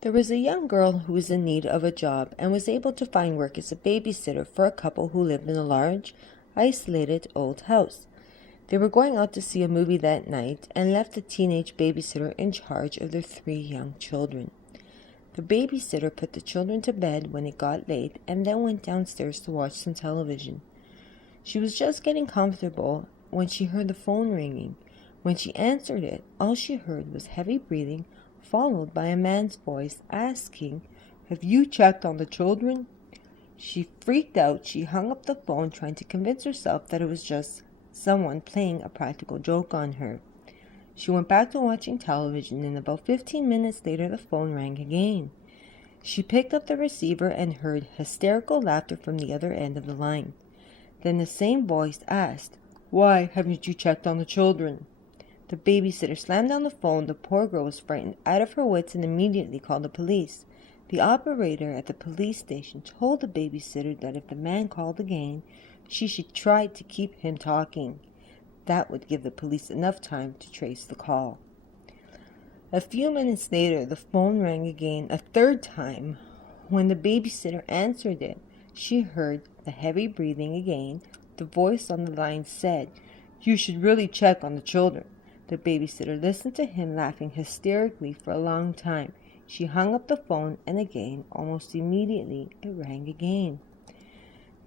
There was a young girl who was in need of a job and was able to find work as a babysitter for a couple who lived in a large, isolated old house. They were going out to see a movie that night and left the teenage babysitter in charge of their 3 young children. The babysitter put the children to bed when it got late and then went downstairs to watch some television. She was just getting comfortable when she heard the phone ringing. When she answered it, all she heard was heavy breathing, followed by a man's voice asking, "Have you checked on the children?" She freaked out. She hung up the phone, trying to convince herself that it was just someone playing a practical joke on her. She went back to watching television, and about 15 minutes later the phone rang again. She picked up the receiver and heard hysterical laughter from the other end of the line. Then the same voice asked, "Why haven't you checked on the children?" The babysitter slammed down the phone. The poor girl was frightened out of her wits and immediately called the police. The operator at the police station told the babysitter that if the man called again, she should try to keep him talking. That would give the police enough time to trace the call. A few minutes later, the phone rang again a third time. When the babysitter answered it, she heard the heavy breathing again. The voice on the line said, "You should really check on the children." The babysitter listened to him laughing hysterically for a long time. She hung up the phone, and again, almost immediately, it rang again.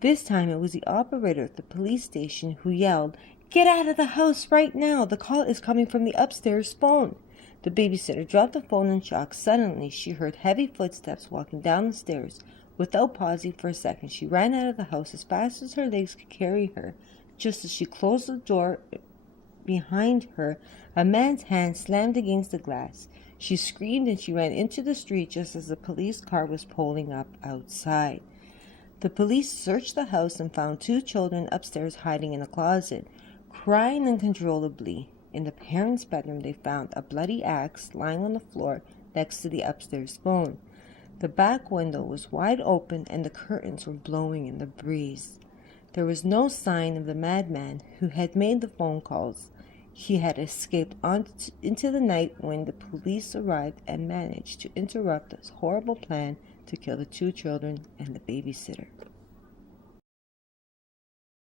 This time it was the operator at the police station who yelled, "Get out of the house right now! The call is coming from the upstairs phone." The babysitter dropped the phone in shock. Suddenly she heard heavy footsteps walking down the stairs. Without pausing for a second, she ran out of the house as fast as her legs could carry her. Just as she closed the door behind her, a man's hand slammed against the glass. She screamed and she ran into the street just as the police car was pulling up outside. The police searched the house and found 2 children upstairs hiding in a closet, crying uncontrollably. In the parents' bedroom they found a bloody axe lying on the floor next to the upstairs phone. The back window was wide open and the curtains were blowing in the breeze. There was no sign of the madman who had made the phone calls. He had escaped into the night when the police arrived and managed to interrupt this horrible plan to kill the 2 children and the babysitter.